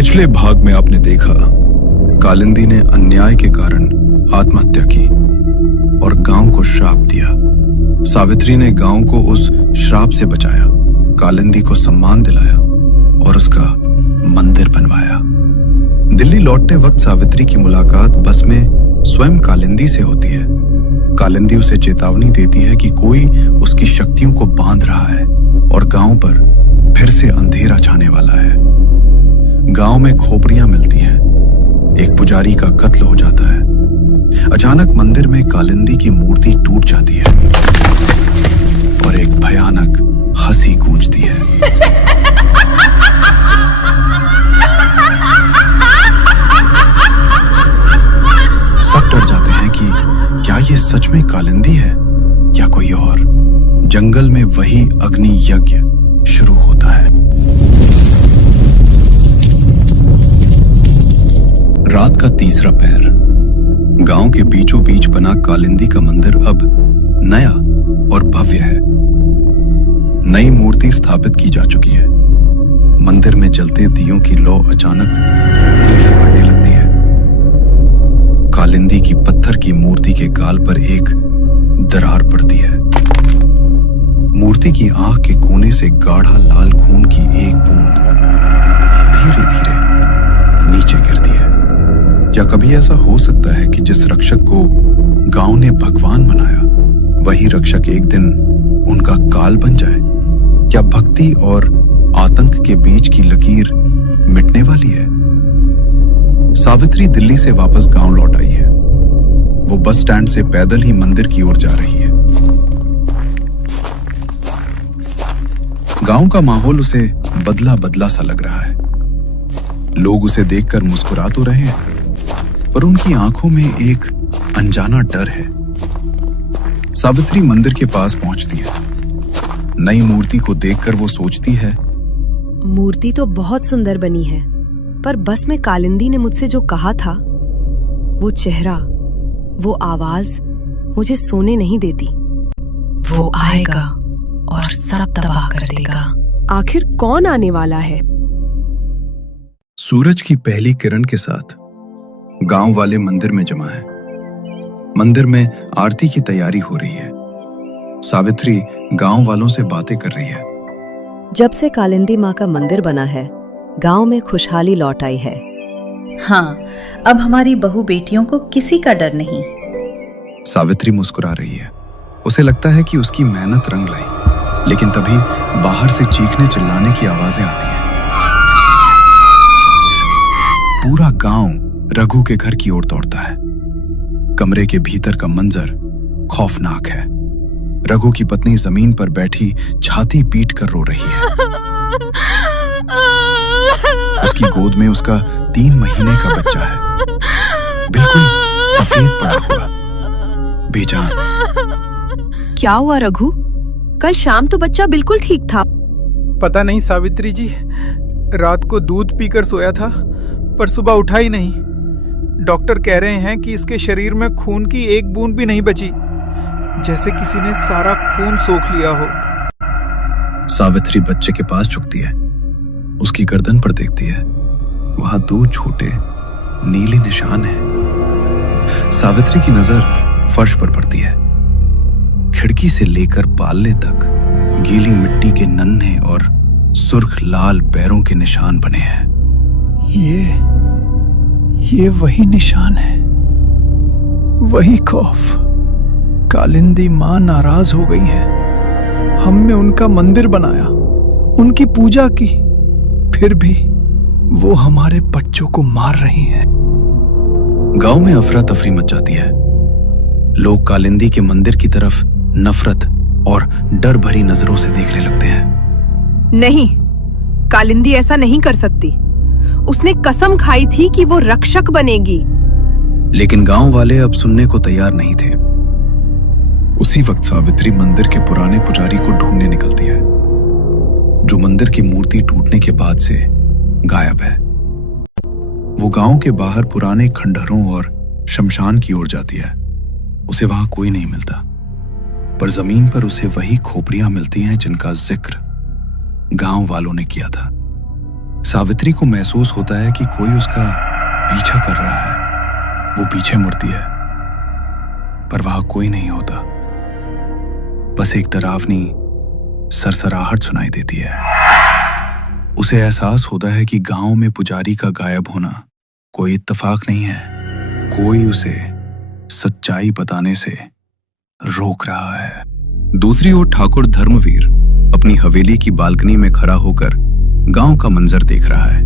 पिछले भाग में आपने देखा कालिंदी ने अन्याय के कारण आत्महत्या की और गांव को श्राप दिया। सावित्री ने गांव को उस श्राप से बचाया, कालिंदी को सम्मान दिलाया और उसका मंदिर बनवाया। दिल्ली लौटते वक्त सावित्री की मुलाकात बस में स्वयं कालिंदी से होती है। कालिंदी उसे चेतावनी देती है कि कोई उसकी शक्तियों को बांध रहा है और गांव पर फिर से अंधेरा छाने वाला है। गांव में खोपड़ियां मिलती हैं। एक पुजारी का कत्ल हो जाता है। अचानक मंदिर में कालिंदी की मूर्ति टूट जाती है और एक भयानक हंसी गूंजती है। सब डर जाते हैं कि क्या ये सच में कालिंदी है या कोई और। जंगल में वही अग्नि यज्ञ शुरू होता है। रात का तीसरा पहर। गांव के बीचों बीच बना कालिंदी का मंदिर अब नया और भव्य है। नई मूर्ति स्थापित की जा चुकी है। मंदिर में जलते दियों की लौ अचानक नीली पड़ने लगती है। कालिंदी की पत्थर की मूर्ति के गाल पर एक दरार पड़ती है। मूर्ति की आंख के कोने से गाढ़ा लाल खून की एक बूंद धीरे धीरे नीचे गिरती है। क्या कभी ऐसा हो सकता है कि जिस रक्षक को गांव ने भगवान बनाया, वही रक्षक एक दिन उनका काल बन जाए? क्या भक्ति और आतंक के बीच की लकीर मिटने वाली है? सावित्री दिल्ली से वापस गांव लौट आई है। वो बस स्टैंड से पैदल ही मंदिर की ओर जा रही है। गांव का माहौल उसे बदला बदला सा लग रहा है। लोग उसे देखकर मुस्कुरा तो रहे हैं, पर उनकी आंखों में एक अनजाना डर है। सावित्री मंदिर के पास पहुंचती है। नई मूर्ति को देखकर वो सोचती है, मूर्ति तो बहुत सुंदर बनी है, पर बस में कालिंदी ने मुझसे जो कहा था, वो चेहरा, वो आवाज मुझे सोने नहीं देती। वो आएगा और सब तबाह कर देगा। आखिर कौन आने वाला है? सूरज की पहली किरण के साथ गांव वाले मंदिर में जमा है। मंदिर में आरती की तैयारी हो रही है। सावित्री गांव वालों से बातें कर रही है। जब से कालिंदी माँ का मंदिर बना है, गांव में खुशहाली लौट आई है। हाँ, अब हमारी बहू बेटियों को किसी का डर नहीं। सावित्री मुस्कुरा रही है। उसे लगता है कि उसकी मेहनत रंग लाई, लेकिन तभी बाहर से चीखने चिल्लाने की आवाजें आती हैं। पूरा गांव रघु के घर की ओर दौड़ता है। कमरे के भीतर का मंजर खौफनाक है। रघु की पत्नी जमीन पर बैठी छाती पीट कर रो रही है। उसकी गोद में उसका 3 महीने का बच्चा है, बिल्कुल सफेद पड़ा हुआ, बेजान। क्या हुआ रघु? कल शाम तो बच्चा बिल्कुल ठीक था। पता नहीं सावित्री जी, रात को दूध पीकर सोया था, पर सुबह उठा ही नहीं। डॉक्टर कह रहे हैं कि इसके शरीर में खून की एक बूंद भी नहीं बची, जैसे किसी ने सारा खून सोख लिया हो। सावित्री बच्चे के पास झुकती है। उसकी गर्दन पर देखती है। वहां 2 छोटे नीले निशान हैं। सावित्री की नजर फर्श पर पड़ती है। खिड़की से लेकर पाले तक गीली मिट्टी के नन्हे और सुर्ख लाल पैरों के निशान बने हैं। ये वही निशान है, वही खौफ। कालिंदी माँ नाराज हो गई है। हमने उनका मंदिर बनाया, उनकी पूजा की, फिर भी वो हमारे बच्चों को मार रही हैं। गांव में अफरा तफरी मच जाती है। लोग कालिंदी के मंदिर की तरफ नफरत और डर भरी नजरों से देखने लगते हैं। नहीं, कालिंदी ऐसा नहीं कर सकती। उसने कसम खाई थी कि वो रक्षक बनेगी। लेकिन गांव वाले अब सुनने को तैयार नहीं थे। उसी वक्त सावित्री मंदिर के पुराने पुजारी को ढूंढने निकलती है, जो मंदिर की मूर्ति टूटने के बाद से गायब है। वो गांव के बाहर पुराने खंडहरों और शमशान की ओर जाती है। उसे वहां कोई नहीं मिलता, पर जमीन पर उसे वही खोपड़ियां मिलती हैं जिनका जिक्र गांव वालों ने किया था। सावित्री को महसूस होता है कि कोई उसका पीछा कर रहा है। वो पीछे मुड़ती है, पर वहां कोई नहीं होता। बस एक डरावनी सरसराहट सुनाई देती है। उसे एहसास होता है कि गांव में पुजारी का गायब होना कोई इत्तेफाक नहीं है। कोई उसे सच्चाई बताने से रोक रहा है। दूसरी ओर ठाकुर धर्मवीर अपनी हवेली की बालकनी में खड़ा होकर गांव का मंजर देख रहा है।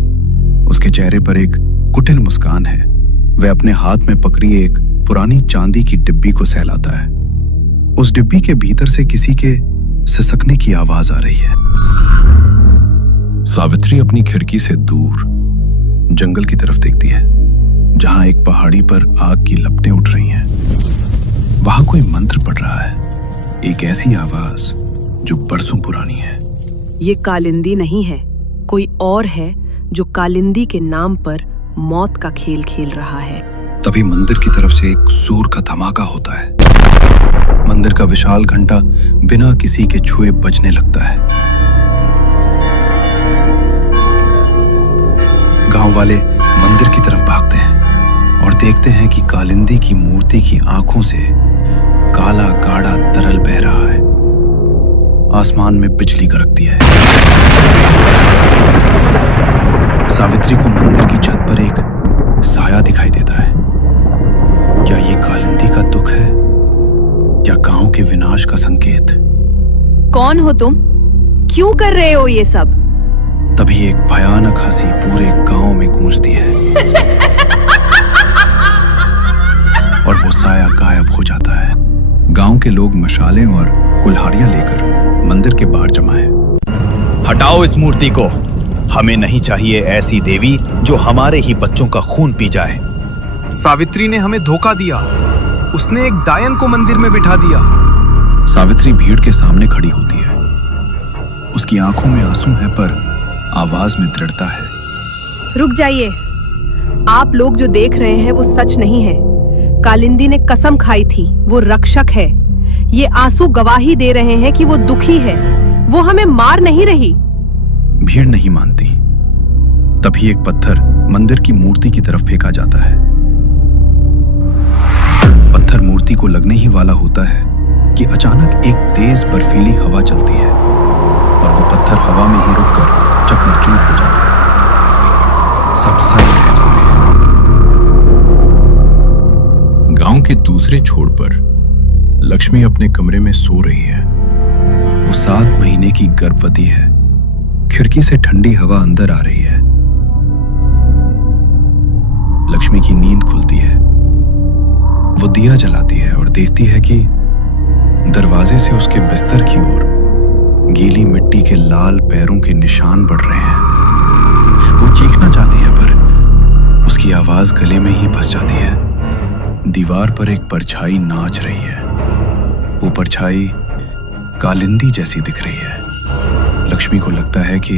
उसके चेहरे पर एक कुटिल मुस्कान है। वह अपने हाथ में पकड़ी एक पुरानी चांदी की डिब्बी को सहलाता है। उस डिब्बी के भीतर से किसी के सिसकने की आवाज आ रही है। सावित्री अपनी खिड़की से दूर जंगल की तरफ देखती है, जहां एक पहाड़ी पर आग की लपटें उठ रही हैं। वहां कोई मंत्र पढ़ रहा है, एक ऐसी आवाज जो बरसों पुरानी है। ये कालिंदी नहीं है, कोई और है जो कालिंदी के नाम पर मौत का खेल खेल रहा है। तभी मंदिर की तरफ से एक जोर का धमाका होता है। मंदिर का विशाल घंटा बिना किसी के छुए बजने लगता है। गांव वाले मंदिर की तरफ भागते हैं और देखते हैं कि कालिंदी की मूर्ति की आंखों से काला गाढ़ा तरल बह रहा है। आसमान में बिजली कड़कती है। सावित्री को मंदिर की छत पर एक साया दिखाई देता है। क्या ये कालिंदी का दुख है या गांव के विनाश का संकेत? कौन हो तुम? क्यों कर रहे हो ये सब? तभी एक भयानक हंसी पूरे गांव में गूंजती है और वो साया गायब हो जाता है। गांव के लोग मशालें और कुल्हाड़ियां लेकर मंदिर के बाहर जमा है। हटाओ इस मूर्ति को। हमें नहीं चाहिए ऐसी देवी जो हमारे ही बच्चों का खून पी जाए। सावित्री ने हमें धोखा दिया। उसने एक डायन को मंदिर में बिठा दिया। सावित्री भीड़ के सामने खड़ी होती है। उसकी आंखों में आंसू है, पर आवाज में दृढ़ता है। रुक जाइए। आप लोग जो देख रहे हैं वो सच नहीं है। कालिंदी ने कसम खाई थी, वो रक्षक है। ये आंसू गवाही दे रहे हैं कि वो दुखी है। वो हमें मार नहीं रही। भीड़ नहीं मानती। तभी एक पत्थर मंदिर की मूर्ति की तरफ फेंका जाता है। पत्थर मूर्ति को लगने ही वाला होता है कि अचानक एक तेज बर्फीली हवा चलती है और वो पत्थर हवा में ही रुककर चकनाचूर हो जाता है। सब सज रह जाते हैं। गांव के दूसरे छोर पर लक्ष्मी अपने कमरे में सो रही है। वो 7 महीने की गर्भवती है। खिड़की से ठंडी हवा अंदर आ रही है। लक्ष्मी की नींद खुलती है। वो दिया जलाती है और देखती है कि दरवाजे से उसके बिस्तर की ओर गीली मिट्टी के लाल पैरों के निशान बढ़ रहे हैं। वो चीखना चाहती है, पर उसकी आवाज गले में ही फंस जाती है। दीवार पर एक परछाई नाच रही है। वो परछाई कालिंदी जैसी दिख रही है। लक्ष्मी को लगता है कि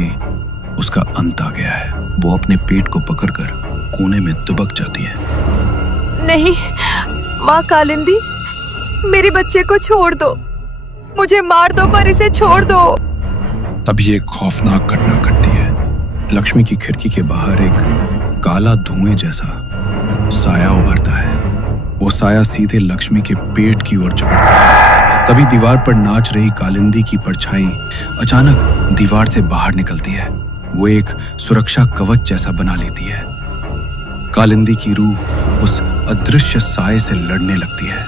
उसका अंत आ गया है। वो अपने पेट को पकड़कर कोने में दुबक जाती है। नहीं, माँ कालिंदी, मेरे बच्चे को छोड़ दो। मुझे मार दो, पर इसे छोड़ दो। तभी एक खौफनाक घटना घटती है। लक्ष्मी की खिड़की के बाहर एक काला धुएं जैसा साया उभरता है। वो साया सीधे लक्ष्मी के पेट की ओर झपटता है। तभी दीवार पर नाच रही कालिंदी की परछाई अचानक दीवार से बाहर निकलती है। वो एक सुरक्षा कवच जैसा बना लेती है। कालिंदी की रूह उस अदृश्य साये से लड़ने लगती है।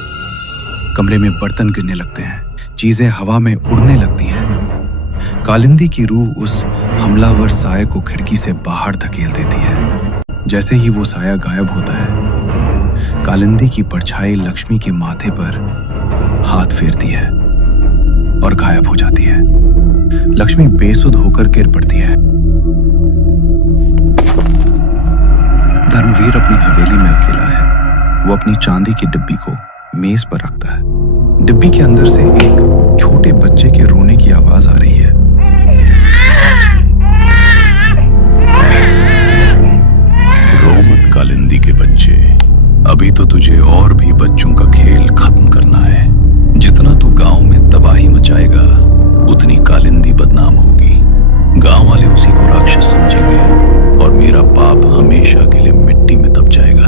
कमरे में बर्तन गिरने लगते हैं, चीजें हवा में उड़ने लगती हैं। कालिंदी की रूह उस हमलावर साये को खिड़की से बाहर धकेल देती है। जैसे ही वो साया गायब होता है, कालिंदी की परछाई लक्ष्मी के माथे पर हाथ फेरती है और गायब हो जाती है। लक्ष्मी बेसुध होकर गिर पड़ती है। धर्मवीर अपनी हवेली में अकेला है। वो अपनी चांदी की डिब्बी को मेज पर रखता है। डिब्बी के अंदर से एक छोटे बच्चे के रोने की आवाज आ रही है। रो मत कालिंदी के बच्चे, अभी तो तुझे और भी बच्चों का खेल खत्म करना है। जितना तू गांव में तबाही मचाएगा, उतनी कालिंदी बदनाम होगी। गांव वाले उसी को राक्षस समझेंगे और मेरा पाप हमेशा के लिए मिट्टी में दब जाएगा।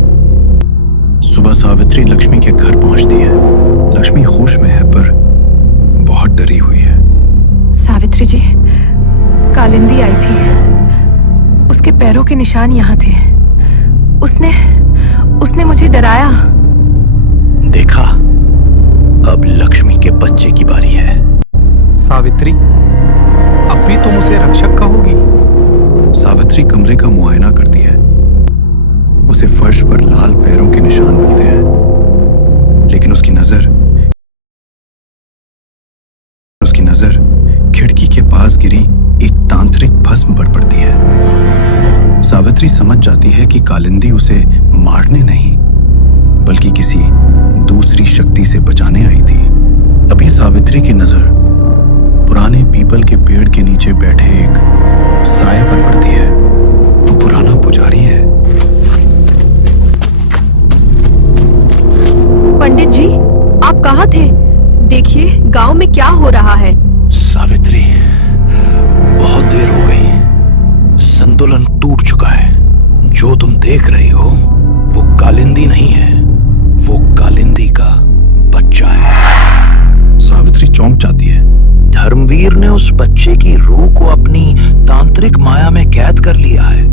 सुबह सावित्री लक्ष्मी के घर पहुंचती है। लक्ष्मी खुश में है पर बहुत डरी हुई है। सावित्री जी, कालिंदी आई थी। उसके पैरों के निशान यहाँ थे। उसने मुझे डराया। देखा, अब लक्ष्मी के बच्चे की बारी है। सावित्री, अब भी तुम उसे रक्षक कहोगी? सावित्री कमरे का मुआयना करती है। उसे फर्श पर लाल पैरों के निशान मिलते हैं, लेकिन उसकी नजर खिड़की के पास गिरी एक तांत्रिक भस्म पर पड़ती है। सावित्री समझ जाती है कि कालिंदी उसे मारने नहीं बल्कि किसी दूसरी शक्ति से बचाने आई थी। तभी सावित्री की नजर पुराने पीपल के पेड़ के नीचे बैठे एक साए पर पड़ती है। वो पुराना पुजारी है। पंडित जी, आप कहाँ थे? देखिए गांव में क्या हो रहा है। सावित्री, बहुत देर हो गई। संतुलन टूट चुका है। जो तुम देख रही हो वो कालिंदी नहीं है, वो कालिंदी का बच्चा है। सावित्री चौंक जाती है। धर्मवीर ने उस बच्चे की रूह को अपनी तांत्रिक माया में कैद कर लिया है।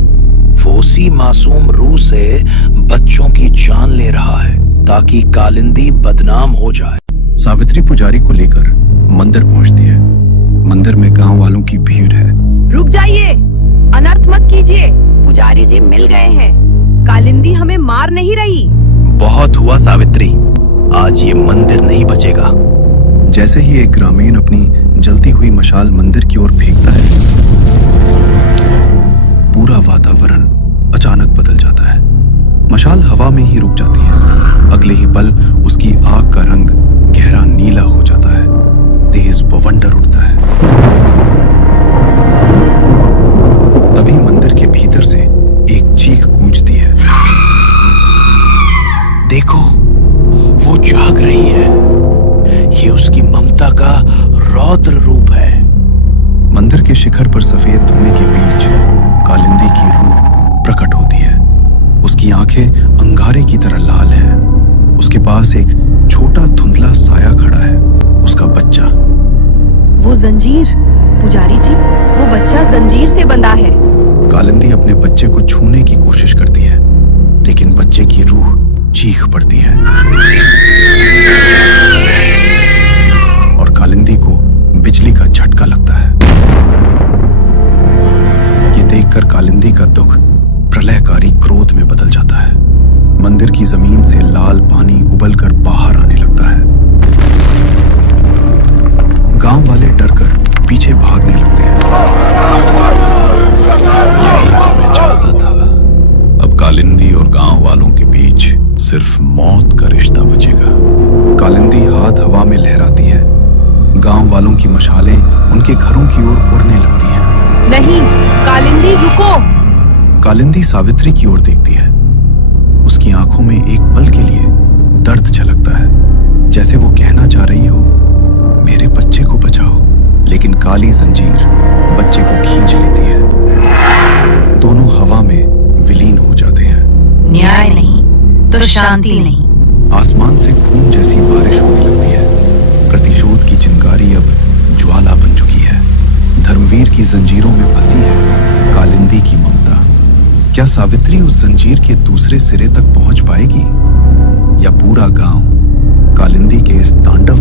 वो उसी मासूम रूह से बच्चों की जान ले रहा है ताकि कालिंदी बदनाम हो जाए। सावित्री पुजारी को लेकर मंदिर पहुंचती है। मंदिर में गांव वालों की भीड़ है। रुक जाइए, अनर्थ मत कीजिए। पुजारी जी मिल गए हैं। कालिंदी हमें मार नहीं रही। बहुत हुआ सावित्री, आज ये मंदिर नहीं बचेगा। जैसे ही एक ग्रामीण अपनी जलती हुई मशाल मंदिर की ओर फेंकता है, पूरा वातावरण अचानक बदल जाता है। मशाल हवा में ही रुक जाती है। अगले ही पल उसकी आग का रंग गहरा नीला हो जाता है। तेज बवंडर उठता है। तभी मंदिर के भीतर से एक चीख गूंजती है। देखो, वो जाग रही है। ये उसकी ममता का रौद्र रूप है। मंदिर के शिखर पर सफेद धुएं के बीच कालिंदी की रूह प्रकट होती है। उसकी आंखें अंगारे की तरह लाल हैं। उसके पास एक छोटा धुंधला साया खड़ा है, उसका बच्चा। वो जंजीर, पुजारी जी, वो बच्चा जंजीर से बंधा है। कालिंदी अपने बच्चे को छूने की कोशिश करती है, लेकिन बच्चे की रूह चीख पड़ती है और कालिंदी को बिजली का झटका लगता है। ये देखकर कालिंदी का दुख प्रलयकारी क्रोध में बदल जाता है। मंदिर की जमीन से लाल पानी उबलकर बाहर आने लगता है। गांव वाले डरकर पीछे भागने लगते हैं। यही तो मैं चाहता था। अब कालिंदी और गांव वालों के बीच सिर्फ मौत का रिश्ता बचेगा। कालिंदी हाथ हवा में लहराती है। गांव वालों की मशालें उनके घरों की ओर उड़ने लगती हैं। नहीं, कालिंदी रुको। कालिंदी सावित्री की ओर देखती है। उसकी आंखों में एक पल के लिए दर्द झलकता है, जैसे वो कहना चाह रही हो, मेरे बच्चे को बचाओ। लेकिन काली जंजीर बच्चे को खींच लेती है। दोनों हवा में विलीन हो जाते हैं। न्याय नहीं तो शांति नहीं। आसमान से खून जैसी बारिश होने लगती है। प्रतिशोध की चिंगारी अब ज्वाला बन चुकी है। धर्मवीर की जंजीरों में फंसी है कालिंदी की ममता। क्या सावित्री उस जंजीर के दूसरे सिरे तक पहुंच पाएगी, या पूरा गांव कालिंदी के इस तांडव